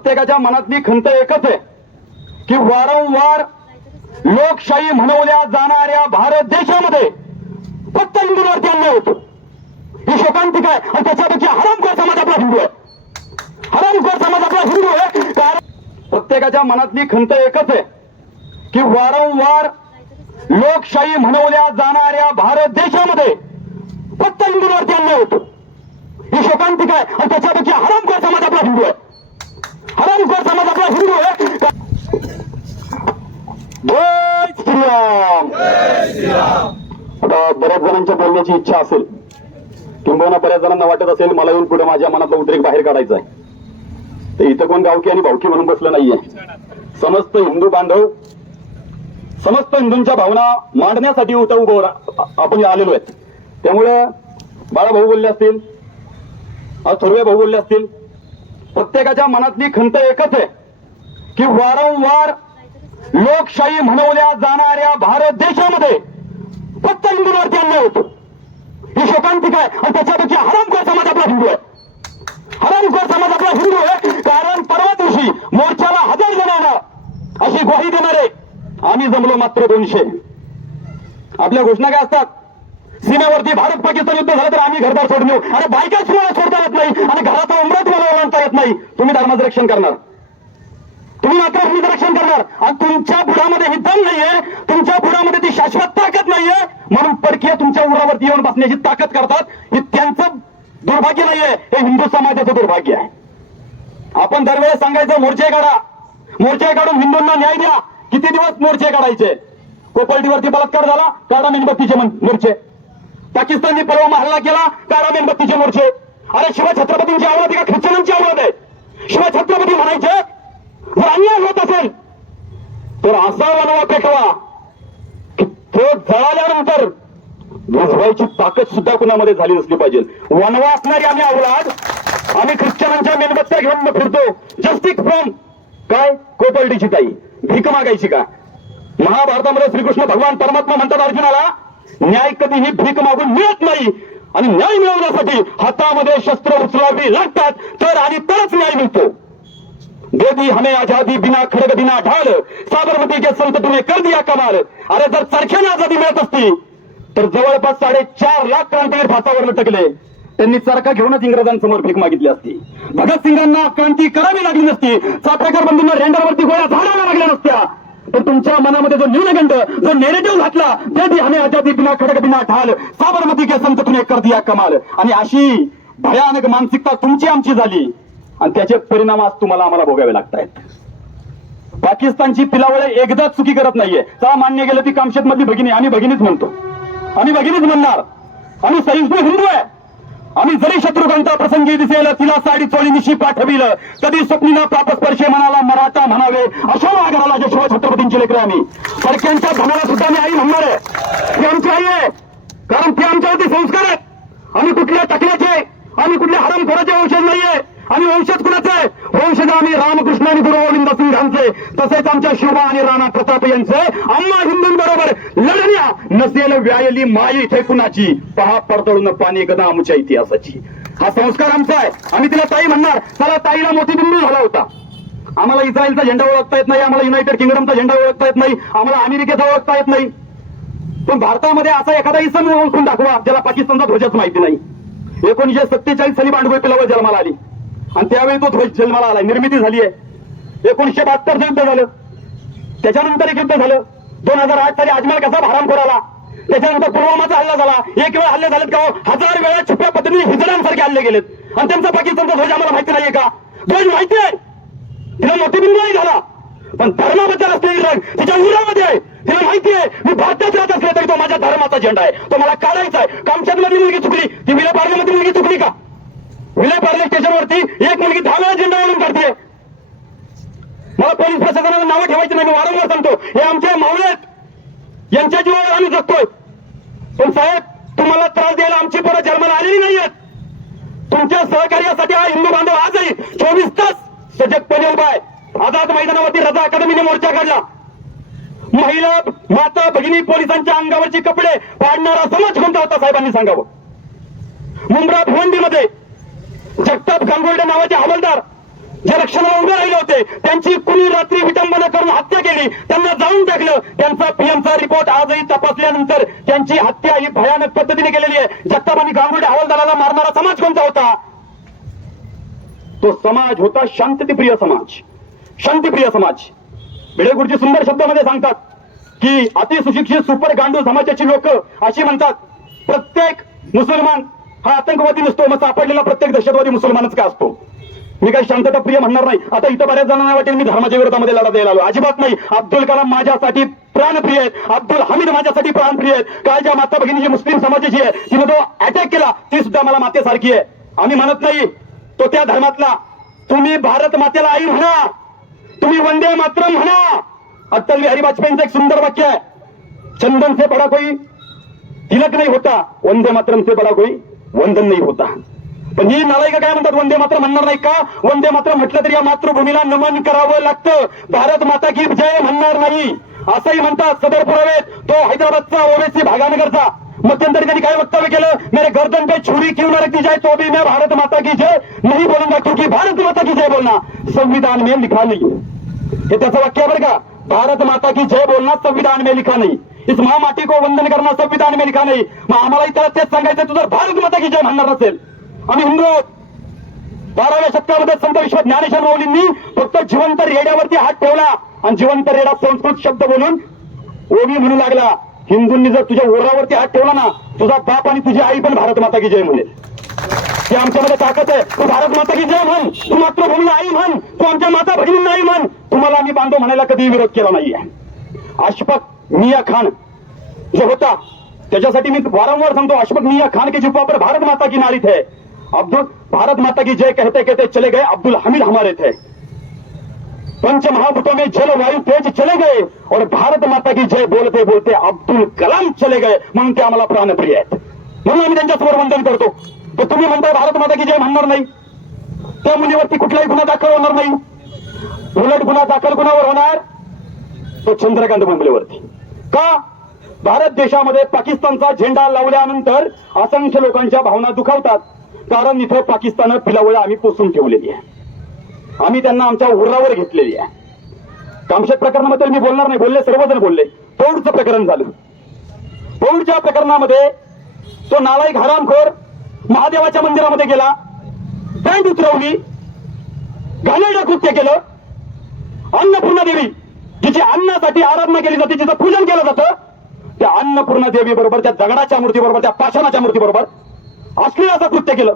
प्रत्येकाच्या मनातली खंत एकच आहे की वारंवार लोकशाही म्हणवल्या जाणाऱ्या भारत देशामध्ये फक्त हिंदूंवरती अन्याय होतो. ही शोकांतिक आहे आणि त्याच्यापेक्षा हरामखोर समाज आपला हिंदू आहे. हरामखोर समाज आपला हिंदू आहे. कारण प्रत्येकाच्या मनातली खंत एकच आहे की वारंवार लोकशाही म्हणवल्या जाणाऱ्या भारत देशामध्ये फक्त हिंदूंवरती अन्याय होतो. ही शोकांतिक आहे आणि त्याच्यापेक्षा हरामखोर समाज आपला हिंदू आहे. हरामखोर समाज आपला हिंदू आहे जय श्रीराम बऱ्याच जणांच्या बोलण्याची इच्छा असेल किंबहुना बऱ्याच जणांना वाटत असेल मला येऊन पुढे माझ्या मनातला उद्रेक बाहेर काढायचा आहे. तर इथं कोण गावकी आणि भावकी म्हणून बसलं नाहीये. समस्त हिंदू बांधव समस्त हिंदूंच्या भावना मांडण्यासाठी उठा उभं आपण आलेलो आहेत. त्यामुळे बाळा भाऊ बोलले असतील. थोरवे भाऊ बोलले असतील. प्रत्येकाच्या मनातली खंत एकच आहे की वारंवार लोकशाही म्हणवल्या जाणाऱ्या भारत देशामध्ये फक्त हिंदूंवरती अन्याय होतो. ही शोकांतिक आहे आणि त्याच्यापेक्षा हरामखोर समाज आपला हिंदू आहे. हरामखोर समाज आपला हिंदू आहे कारण परवा दिवशी मोर्चाला हजर जणांना अशी ग्वाही देणारे आम्ही जमलो मात्र दोनशे. आपल्या घोषणा काय असतात? सीमेवरती भारत पाकिस्तान युद्ध झालं तर आम्ही घरदार सोडून येऊ. आणि बायकाच तुम्हाला सोडता येत नाही? आणि घराचा उमरा तुम्हाला ओलांडता येत नाही. तुम्ही धर्माचं रक्षण करणार. तुम्ही मात्र भूमीचं रक्षण करणार. आणि तुमच्या बुडामध्ये ही दम नाहीये. तुमच्या बुडामध्ये ती शाश्वत ताकद नाहीये. म्हणून परकीय तुमच्या उरावरती येऊन बसण्याची ताकद करतात. हे त्यांचं दुर्भाग्य नाहीये. हे हिंदू समाजाचं दुर्भाग्य आहे. आपण दरवेळेस सांगायचं मोर्चे काढा. मोर्चे काढून हिंदूंना न्याय द्या. किती दिवस मोर्चे काढायचे? कोपर्टीवरती बलात्कार झाला काढा मेणबत्तीचे मन- मोर्चे. पाकिस्तानने परवा हल्ला केला काढा मेणबत्तीचे मोर्चे. अरे शिवाय छत्रपतींची आवडत आहे का ख्रिश्चनांची आवडत आहे? शिवाय छत्रपती म्हणायचे जर अन्याय होत असेल तर असा वनवा पेटवा की तो जळाल्यानंतर बुजवायची ताकद सुद्धा कुणामध्ये झाली नसली पाहिजे. वनवा असणारी आम्ही अवलाद आम्ही ख्रिश्चनांच्या मेणबत्त्या घेऊन फिरतो. जस्टिक फ्रॉम काय? कोपर्डीची ताई. भीक मागायची का? महाभारतामध्ये श्रीकृष्ण भगवान परमात्मा म्हणतात अर्जुनाला न्याय कधीही भीक मागून मिळत नाही. आणि न्याय मिळवण्यासाठी हातामध्ये शस्त्र उचलावी लागतात तर आणि तरच न्याय मिळतो. गोदी हमें आजादी बिना खडग बिना ढाल. साबरमती के संत तुम्हें कर दिया कमाल. अरे जर चरख्याने आजादी मिळत असती तर जवळपास साडेचार लाख क्रांतीवीर भातावर लटकले त्यांनी चरखा घेऊनच इंग्रजांसमोर भीक मागितली असती. भगतसिंगांना क्रांती करावी लागली नसती. चापेकर बंधूंना रेंडरवरती गोळ्या झाडायला लागल्या नसत्या. पण तुमच्या मनामध्ये जो न्यूनगंड जो नेरेटिव्ह घातला ते दी आजादी बिना खडक बिना ढाल साबरमती के संत तुने कर दिया कमाल. आणि अशी भयानक मानसिकता तुमची आमची झाली. आणि त्याचे परिणाम आज तुम्हाला आम्हाला भोगावे लागतायत. पाकिस्तानची पिलावळे एकदाच चुकी करत नाहीये. चला मान्य गेलं ती कामशेत मधली भगिनी? आम्ही भगिनीच म्हणतो. आम्ही भगिनीच म्हणणार. आम्ही सहिष्णू हिंदू आहे. आम्ही जरी शत्रुघ्नता प्रसंगी दिसेल तिला साडी चोळी निशी पाठविल कधी स्वप्नीला प्रापस्पर्शे म्हणाला मराठा म्हणावे. अशा वाघराला जे शिव छत्रपतींची लेकर आम्ही. परक्यांच्या धनाला सुद्धा मी आई म्हणणार आहे. आमची आई आहे. कारण ते आमच्यावरती संस्कार आहेत. आम्ही कुठल्या टकल्याचे आम्ही कुठल्या हरमखोराचे औषध नाहीये. आम्ही वंशज कुणाचे? आहे वंशज आम्ही रामकृष्ण आणि गुरु गोविंद सिंगांचे तसेच आमच्या शिवा आणि राणा प्रताप यांचे अम्मा हिंदूंबरोबर लढण्या. नसेल व्यायली माई इथे कुणाची? पहा परतळून पाणी गदा आमच्या इतिहासाची. हा संस्कार आमचा आहे. आम्ही तिला ताई म्हणणार त्याला ताईला मोतीबिंदू झाला होता. आम्हाला इस्रायलचा झेंडा ओळखता येत नाही आम्हाला युनायटेड किंगडमचा झेंडा ओळखता येत नाही आम्हाला अमेरिकेचा ओळखता येत नाही. पण भारतामध्ये असा एखादा इसम ओळखून दाखवा ज्याला पाकिस्तानचा ध्वजच माहिती नाही. एकोणीशे सत्तेचाळीस साली बांडगोई पिलावर जन्माला आली. आणि त्यावेळी तो ध्वज जन्माला आला निर्मिती झाली आहे एकोणीशे बहात्तरचं युद्ध झालं. त्याच्यानंतर एक युद्ध झालं. दोन हजार आठ साली अजमेर कसा भारामखोर आला त्याच्यानंतर पुलवामाचा हल्ला झाला. एक वेळा हल्ले झालेत का हो? हजार वेळा छुप्या पद्धतीने हिजड्यांसारखे हल्ले गेलेत आणि त्यांचा पाकिस्तानचा ध्वज आम्हाला माहिती नाहीये का? ध्वज माहिती आहे. तिला मोतीबिंदू नाही झाला. पण धर्माबद्दल असलेली रंग तिच्या उरामध्ये आहे. तिला माहिती आहे. मी भारतात राहत असले तरी तो माझ्या धर्माचा झेंडा आहे. तो मला काढायचा आहे. कामचंदमध्ये मुलगी चुकली. ती विले पार्लेमध्ये मुलगी चुकली का? विले पार्ले स्टेशनवरती एक मुलगी दहा वेळा झेंडा ओढून काढते. मला पोलीस प्रशासनाला नावं ठेवायची नाही मी वारंवार सांगतो. हे आमच्या मावळे आहेत यांच्या जीवावर आम्ही जगतोय. पण साहेब तुम्हाला त्रास द्यायला आमची पोरं जन्माला आलेली नाहीयेत. तुमच्या सहकार्यासाठी हा हिंदू बांधव आजही चोवीस तास सजगपणे उभा आहे. आझाद मैदानावरती रजा अकादमीने मोर्चा काढला. महिला माता भगिनी पोलिसांच्या अंगावरचे कपडे पाडणारा समाज कोणता होता साहेबांनी सांगावं? मुंब्रा भिवंडीमध्ये जगताप गांगुर्डे नावाचे हवालदार जे रक्षणाला उभे राहिले होते त्यांची कुणी रात्री विटंबना करून हत्या केली त्यांना जाऊन टाकलं. त्यांचा पीएमचा रिपोर्ट आजही तपासल्यानंतर त्यांची हत्या ही भयानक पद्धतीने केलेली आहे. जगतापानी गांगुर्डे हवालदाराला मारणारा समाज कोणता होता? तो समाज होता शांततेप्रिय समाज. शांतीप्रिय समाज. भिडे गुरुजी सुंदर शब्दामध्ये सांगतात की अतिसुशिक्षित सुपर गांडू समाजाची लोक अशी म्हणतात. प्रत्येक मुसलमान हा आतंकवादी नसतो मग सापडलेला प्रत्येक दहशतवादी मुसलमानच का असतो? मी काही शांतता प्रिय म्हणणार नाही. आता इथं बऱ्याच जणांना वाटेल मी धर्माच्या विरोधामध्ये लढा द्यायला आलो. अजिबात नाही. अब्दुल कलाम माझ्यासाठी प्राणप्रिय आहेत. अब्दुल हमीद माझ्यासाठी प्राणप्रिय आहेत. काल ज्या माता भगिनी जी मुस्लिम समाजाची आहे तिने तो अटॅक केला ती सुद्धा मला मातेसारखी आहे. आम्ही म्हणत नाही तो त्या धर्मातला. तुम्ही भारत मातेला आई म्हणा. तुम्ही वंदे मातरम म्हणा. अटल बिहारी वाजपेयींचं एक सुंदर वाक्य आहे. चंदन से बडा कोई तिलक नाही होता. वंदे मातरम से बडा कोई वंदन नाही होता. पण ही नालायक काय म्हणतात? वंदे मात्र म्हणणार नाही का? वंदे मात्र म्हटलं तरी या मातृभूमीला नमन करावं लागतं. भारत माता की जय म्हणणार नाही. असंही म्हणतात सदर पुरावेत तो हैदराबादचा ओवेसी भागानगरचा. मध्यंतरी त्यांनी काय वक्तव्य केलं? मेरे गर्दन पे छुरी क्यों न रखी जाए तो भी मैं भारत माता की जय. नहीं बोलूंगा क्योंकि भारत माता की जय बोलना संविधान में लिखा नहीं है. हे त्याचं वाक्य बरं का? भारत माता की जय बोलना संविधान में लिखा नाही. इस महामाटी को वंदन करना संविधान में लिखा नाही. मग आम्हालाही त्याला तेच सांगायचं तू जर भारत माता की जय म्हणणार असेल. आम्ही हिंदू आहोत. बाराव्या शतकामध्ये संत विश्व ज्ञानेश्वर माऊलींनी फक्त जिवंत रेड्यावरती हात ठेवला आणि जिवंत रेडा संस्कृत शब्द बोलून ओबी म्हणू लागला हिंदूंनी जर तुझ्या ओरावरती हात ठेवला ना तुझा बाप आणि तुझी आई पण भारत माता की जय म्हणेल. ते आमच्यामध्ये ताकद आहे. तू भारत माता की जय म्हण. तू मातृभूमीला आई म्हण. तू आमच्या माता भगिनींना आई म्हण. तुम्हाला आम्ही बांधव म्हणायला कधी विरोध केला नाहीये. अशफक मिया खान जो होता त्याच्यासाठी मी वारंवार सांगतो अशफक मिया खान के जिब्बा पर भारत माता की नारी थे. अब्दुल भारत माता की जय कहते कहते चले गए अब्दुल हमीद हमारे थे. पंच महाभूतों में जल वायु तेज चले गए और भारत माता की जय बोलते बोलते अब्दुल कलाम चले गए म्हणून ते आम्हाला प्राणप्रिय आहेत. म्हणून आम्ही त्यांच्यासमोर वंदन करतो. तर तुम्ही म्हणताय भारत माता की जय म्हणणार नाही. त्या मुलीवरती कुठलाही गुन्हा दाखल होणार नाही. उलट गुन्हा दाखल गुन्हावर होणार? तो चंद्रकांत मंडलेवरती का? भारत देशामध्ये पाकिस्तानचा झेंडा लावल्यानंतर असंख्य लोकांच्या भावना दुखावतात. कारण इथे पाकिस्तान फिलावळ आम्ही पोसून ठेवलेली आहे. आम्ही त्यांना आमच्या उरावर घेतलेली आहे. कामशेत प्रकरणाबद्दल मी बोलणार नाही. बोलले सर्वजण बोलले. पौडचं प्रकरण झालं. पौडच्या प्रकरणामध्ये तो नालायक हरामखोर महादेवाच्या मंदिरामध्ये गेला. पॅन्ट उतरवली. घाणेरडं कृत्य केलं. अन्नपूर्णा देवी जिची अन्नासाठी आराधना केली जाते जिचं पूजन केलं जातं त्या अन्नपूर्णा देवी बरोबर त्या दगडाच्या मूर्ती बरोबर त्या पाषाणाच्या मूर्ती बरोबर असलेलं असं कृत्य केलं.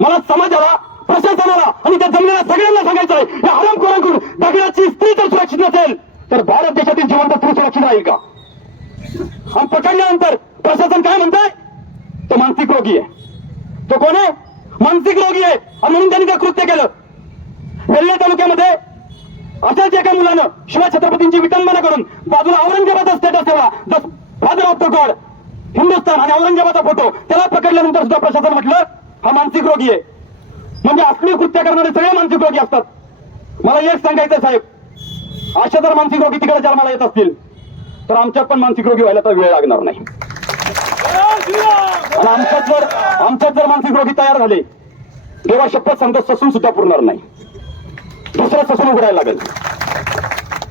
मला समाजाला प्रशासनाला आणि त्या जमिनीला सगळ्यांना सांगायचं आहे या हरामखोरांकडून दगडाची स्त्री जर सुरक्षित नसेल तर भारत देशातील जिवंत स्त्री सुरक्षित राहील का? आणि पकडल्यानंतर प्रशासन काय म्हणताय? तो मानसिक रोगी आहे. तो कोण आहे? मानसिक रोगी आहे. आणि म्हणून त्यांनी ते कृत्य केलं. वेल्हे तालुक्यामध्ये अशाच एका मुलानं शिवाय छत्रपतींची विटंबना करून बाजूला औरंगाबादचा स्टेटस ठेवला. The father of the god. Hindustan आणि औरंगाबादचा फोटो त्याला पकडल्यानंतर सुद्धा प्रशासन म्हटलं हा मानसिक रोगी आहे. म्हणजे असली कृत्य करणारे सगळे मानसिक रोगी असतात. मला एक सांगायचं साहेब. अशा जर मानसिक रोगी तिकडे जन्माला येत असतील तर आमच्यात पण मानसिक रोगी व्हायला तर वेळ लागणार नाही. आणि आमच्यात जर आमच्यात जर मानसिक रोगी तयार झाले देवा शपथ सांगतो ससून सुद्धा पुरणार नाही. दुसरं ससून उघडायला लागेल.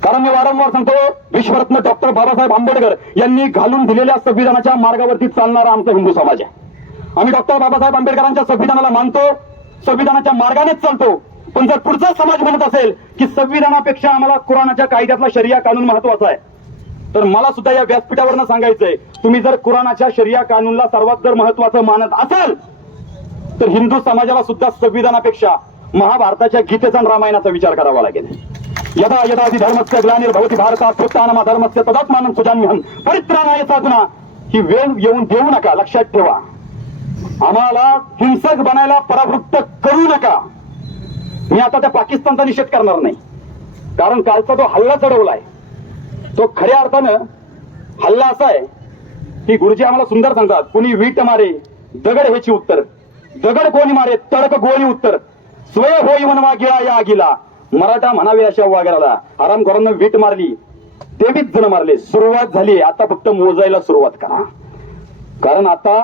कारण मी वारंवार सांगतो विश्वरत्न डॉक्टर बाबासाहेब आंबेडकर यांनी घालून दिलेल्या संविधानाच्या मार्गावरती चालणारा आमचा हिंदू समाज आहे. आम्ही डॉक्टर बाबासाहेब आंबेडकरांच्या संविधानाला मानतो संविधानाच्या मार्गानेच चालतो. पण जर पुढचा समाज म्हणत असेल की संविधानापेक्षा आम्हाला कुराणाच्या कायद्यातला शरिया कानून महत्त्वाचा आहे तर मला सुद्धा या व्यासपीठावरनं सांगायचंय तुम्ही जर कुराणाच्या शरिया कानूनला सर्वात जर महत्वाचं मानत असाल तर हिंदू समाजाला सुद्धा संविधानापेक्षा महाभारताच्या गीतेचा रामायणाचा विचार करावा लागेल. यदा यदा धर्मस्य ग्लानिर्भवती भारतात प्रोत्साहन धर्मस्य तदात्मानं सुजान्यहम परित्राणाय साधना ही वेळ येऊन देऊ नका लक्षात ठेवा. आम्हाला हिंसक बनायला परावृत्त करू नका. मी आता त्या पाकिस्तानचा निषेध करणार नाही. कारण कालचा तो हल्ला चढवलाय तो खऱ्या अर्थानं हल्ला असा आहे की गुरुजी आम्हाला सुंदर सांगतात कुणी वीट मारे दगड ह्याची उत्तर. दगड कोणी मारे तडक गोळी उत्तर. स्वय होई म्हणवा गिळा या आगीला. मराठा म्हणावे अशा वागराला आरामखोरांना वीट मारली. तेवीस जण मारले. सुरुवात झाली. आता फक्त मोजायला सुरुवात करा. कारण आता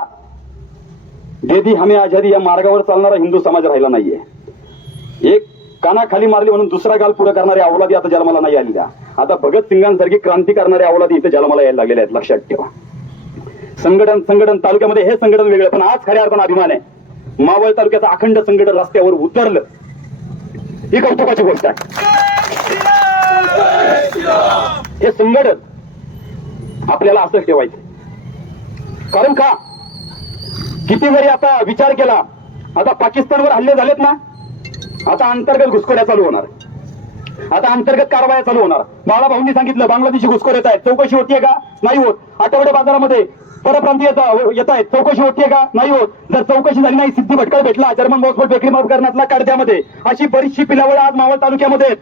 देदी हमे आझादी या मार्गावर चालणारा हिंदू समाज राहिला नाहीये. एक कानाखाली मारली म्हणून दुसरा गाल पुढे करणारी अवलादी आता जन्माला नाही आलेल्या आता भगत सिंगांसारखी क्रांती करणारी अवलादी इथे जन्माला यायला लागलेल्या आहेत. लक्षात ठेवा. संघटन संघटन तालुक्यामध्ये हे संघटन वेगळं पण आज खऱ्या अर्थानं अभिमान आहे. मावळ तालुक्याचं अखंड संघटन रस्त्यावर उतरलं. ही कौतुकाची गोष्ट आहे. हे संघटन आपल्याला असं ठेवायचं कारण का? किती जरी आता विचार केला आता पाकिस्तानवर हल्ले झालेत ना आता अंतर्गत घुसखोऱ्या चालू होणार आता अंतर्गत कारवाया चालू होणार. बाळाभाऊंनी सांगितलं बांगलादेशी घुसखोर येत आहेत. चौकशी होतीये का? नाही होत. आठवडे बाजारामध्ये परप्रांतीय येत आहेत चौकशी होतीये का? नाही होत. जर चौकशी झाली नाही सिद्धी भटकळ भेटला जर्मन बॉक्सफोर्ड बेकरी माफ करण्यातला अशी बरीचशी पिलावळ आज मावळ तालुक्यामध्ये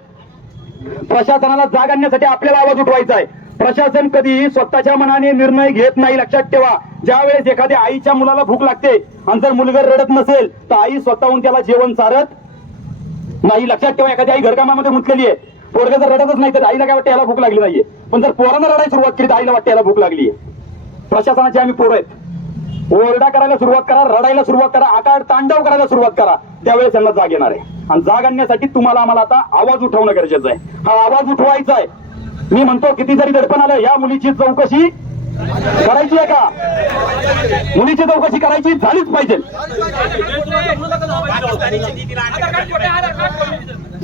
प्रशासनाला जाग आणण्यासाठी आपल्याला आवाज उठवायचा आहे. प्रशासन कधी स्वतःच्या मनाने निर्णय घेत नाही लक्षात ठेवा. ज्या वेळेस एखाद्या आईच्या मुलाला भूक लागते आणि जर मुलगा रडत नसेल तर आई स्वतःहून त्याला जेवण चारत नाही. लक्षात ठेवा एखादी आई घरकामामध्ये मुतलेली आहे. पोरगा जर रडतच नाही तर आईला काय वाटतं याला भूक लागली नाहीये. पण जर पोरानं रडायला सुरुवात केली तर आईला वाटते याला भूक लागली आहे प्रशासनाचे आम्ही पोरं आहेत. ओरडा करायला सुरुवात करा रडायला सुरुवात करा आकार तांडव करायला सुरुवात करा. त्यावेळेस त्यांना जाग येणार आहे. आणि जाग आणण्यासाठी तुम्हाला आम्हाला आता आवाज उठवणं गरजेचं आहे. हा आवाज उठवायचा आहे. मी म्हणतो किती जरी दडपण आलं या मुलीची चौकशी करायची आहे का? मुलीची चौकशी करायची झालीच पाहिजे.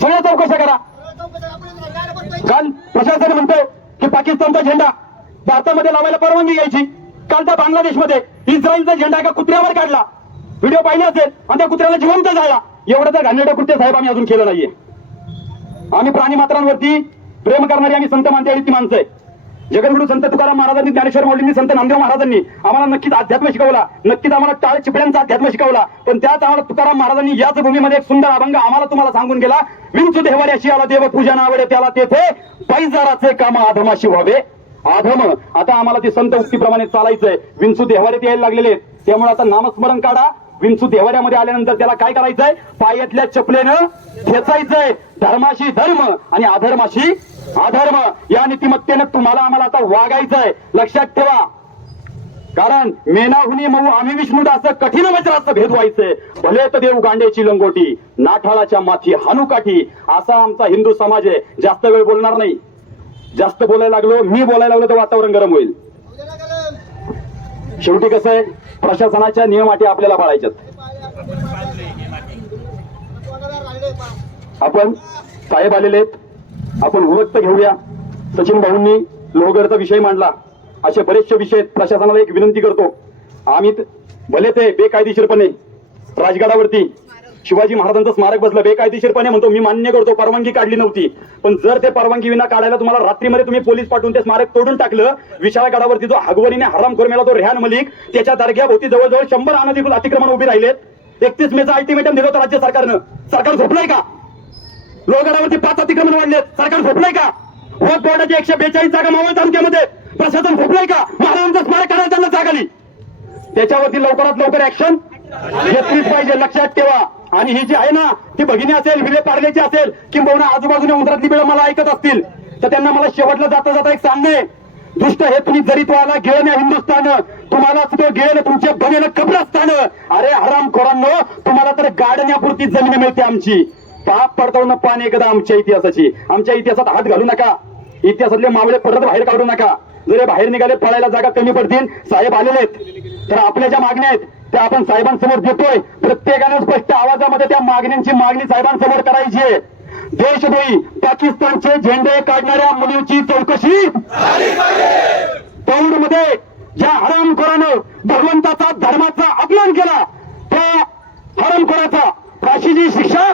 सगळ्या चौकशा करा. काल प्रशासन म्हणतो की पाकिस्तानचा झेंडा भारतामध्ये लावायला परवानगी घ्यायची. काल तर बांगलादेशमध्ये इस्रायलचा झेंडा एका कुत्र्यावर काढला. व्हिडिओ पाहिले असेल आणि त्या कुत्र्याला जिवंत झाला. एवढं तर घाणेरडं कृत्य साहेब आम्ही अजून केलं नाहीये. आम्ही प्राणी मात्रांवरती प्रेम करणारी आम्ही संत मानते ती माणसं आहे जगद्गुरु संत तुकाराम महाराजांनी ज्ञानेश्वर मौलींनी संत नामदेव महाराजांनी आम्हाला नक्कीच अध्यात्म शिकवला. नक्कीच आम्हाला टाळ चिपड्यांचा अध्यात्म शिकवला. पण त्याच आम्हाला तुकाराम महाराजांनी याच भूमीमध्ये एक सुंदर अभंग आम्हाला तुम्हाला सांगून गेला. विंचू देहवाऱ्याशी आला देव पूजन आवडे त्याला तेथे. पैजाराचे काम आधमाशी व्हावे. आधम आता आम्हाला ती संत उक्तीप्रमाणे चालायचंय. विंचू देहवाऱ्यात यायला लागलेले त्यामुळे आता नामस्मरण काढा. विंचू देवाऱ्यामध्ये आल्यानंतर त्याला काय करायचंय? पायातल्या चपलेनं खेचायचंय. धर्माशी धर्म आणि अधर्माशी अधर्म. या नीतिमत्तेनं तुम्हाला आम्हाला आता वागायचंय. लक्षात ठेवा. कारण मेनाहुनी मऊ आम्ही विष्णू असं कठीण वज्राचं भेद व्हायचंय. भले तर देऊ गांड्याची लंगोटी नाठाळाच्या माथी हानुकाठी असा आमचा हिंदू समाज आहे. जास्त वेळ बोलणार नाही. जास्त बोलायला लागलो मी बोलायला लागलो तर वातावरण गरम होईल. शेवटी कसं आहे प्रशासनाच्या नियमाटी आपल्याला पाळायच्यात. आपण साहेब आलेले आहेत. आपण उरक्त घेऊया. सचिन भाऊंनी लोहगडचा विषय मांडला. असे बरेचसे विषय आहेत. प्रशासनाला एक विनंती करतो. आम्ही भले ते बेकायदेशीरपणे राजगडावरती शिवाजी महाराजांचं स्मारक बसलं बेकायदेशीरपणे म्हणतो मी मान्य करतो परवानगी काढली नव्हती. पण जर ते परवानगी विना काढायला तुम्हाला रात्रीमध्ये तुम्ही पोलीस पाठवून ते स्मारक तोडून टाकलं विशाळगडावरती जो हगवरीने हराम करून तो रेहान मलिक त्याच्या दर्ग्याभोवती जवळजवळ शंभर अनधिकृत अतिक्रमण उभी राहिलेत. एकतीस मेचा अल्टिमेटम दिलं होतं राज्य सरकारनं. सरकार झोपलंय का? लोहगडावरती पाच अतिक्रमण वाढलेत. सरकार झोपलंय का? वक बोर्डाची एकशे बेचाळीस जागा मावळ तालुक्यामध्ये. प्रशासन झोपलंय का? महाराजांचं स्मारक काढायला त्यांना जागा आली. त्याच्यावरती लवकरात लवकर ऍक्शन घेतलीच पाहिजे. लक्षात ठेवा. आणि ही जी आहे ना ती भगिनी असेल विले पार्लेची असेल किंबहुना आजूबाजूने उंदरातली बिळं मला ऐकत असतील तर त्यांना मला शेवटला जाता जाता एक सांगणे. दुष्ट हे तुम्ही जरी तुम्हाला आला हिंदुस्थान तुम्हाला तो गेलं तुमच्या बनेलं कब्रस्थान. अरे हराम खोरांनो तुम्हाला तर गाडण्यापुरती जमीन मिळते आमची. पाप पडताळून पान एकदा आमच्या इतिहासाची. आमच्या इतिहासात हात घालू नका. इतिहासातले मावळे परत बाहेर काढू नका. जर बाहेर निघाले पळायला जागा कमी पडतील साहेब आलेले आहेत. तर आपल्या ज्या मागण्या आहेत त्या आपण साहेबांसमोर देतोय. प्रत्येकानं स्पष्ट आवाजामध्ये त्या मागण्यांची मागणी साहेबांसमोर करायची आहे. देशद्रोही पाकिस्तानचे झेंडे काढणाऱ्या मुलींची चौकशी मध्ये ज्या हरामखोरानं भगवंताचा धर्माचा अपमान केला त्या हरामखोराचा फाशीची शिक्षा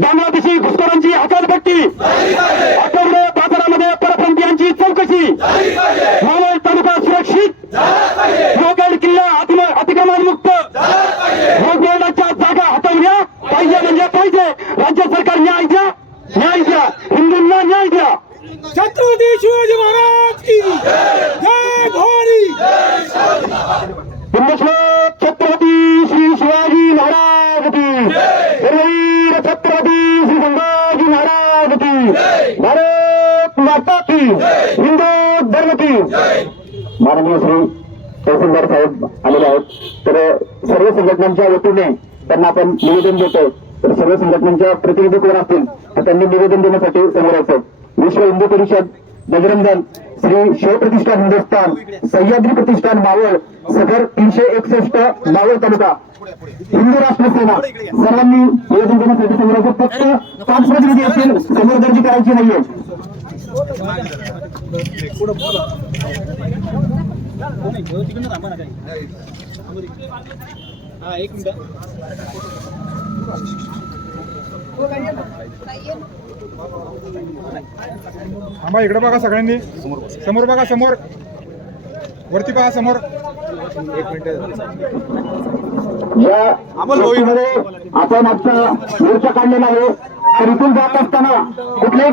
बांगलादेशी घुसखोरांची हकालपट्टी आठवडे बाजारामध्ये परप्रांतीयांची चौकशी मावळ तालुका सुरक्षित रोगड किल्ला अतिम- अतिक्रमण मुक्त रोगोडाच्या जागा हटवल्या पाहिजे म्हणजे पाहिजे राज्य सरकार न्याय द्या न्याय द्या हिंदूंना न्याय द्या छत्रपती शिवाजी महाराज की जय भवानी हिंदुश्लोक छत्रपती श्री शिवाजी महाराज की वीर छत्रपती श्री संभाजी महाराज की भारत माता की हिंदू धर्म की माननीय श्री तहसीलदार साहेब आलेले आहेत. तर सर्व संघटनांच्या वतीने त्यांना आपण निवेदन देतो तर सर्व संघटनांच्या प्रतिनिधी कोण असतील तर त्यांनी निवेदन देण्यासाठी समोर यायचं विश्व हिंदू परिषद बजरंग दल श्री शिवप्रतिष्ठान हिंदुस्थान सह्याद्री प्रतिष्ठान मावळ सदर तीनशे एकसष्ट मावळ तालुका. हिंदू राष्ट्र सेना सर्वांनी निवेदन देण्यासाठी समोर फक्त पाच प्रतिनिधी असतील समोर गर्दी करायची नाहीये. थांबा इकडे बघा सगळ्यांनी. समोर बघा समोर. वरती बघा समोर. या गोष्टीमध्ये आपण आजचा मोर्चा काढलेला आहे. तर इथून जात असताना कुठल्याही